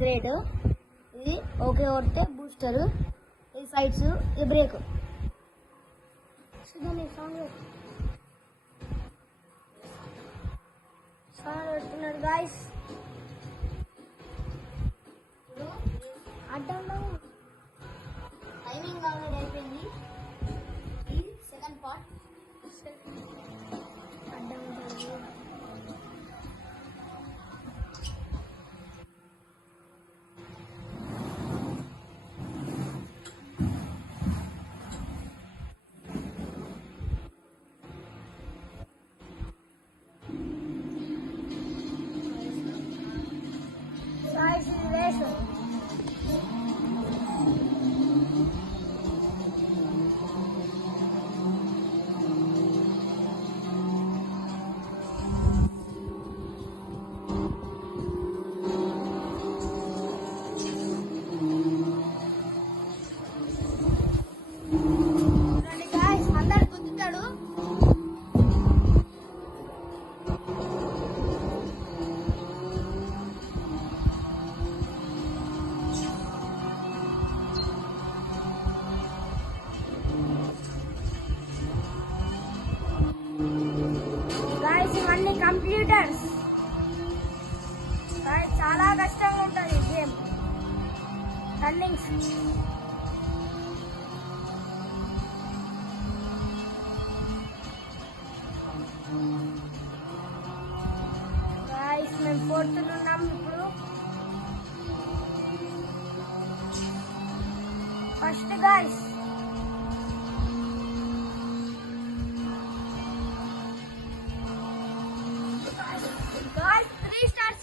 Straight, ఇది okay కొడితే booster, ఇది సైడ్స్, ఇది బ్రేక్. సౌండ్ పెడుతున్నాడు గాయస్. అడ్డంలో టైమింగ్ ఆల్రెడీ అయిపోయింది. ఇది సెకండ్ పార్ట్. అడ్డం రేసు. అందరు గుద్దుతాడు. ఇవన్నీ కంప్యూటర్స్. చాలా కష్టంగా ఉంటుంది గేమ్. రన్నింగ్స్ గాయ్స్ మేము పోతున్నాం ఇప్పుడు. First guys guys 3 stars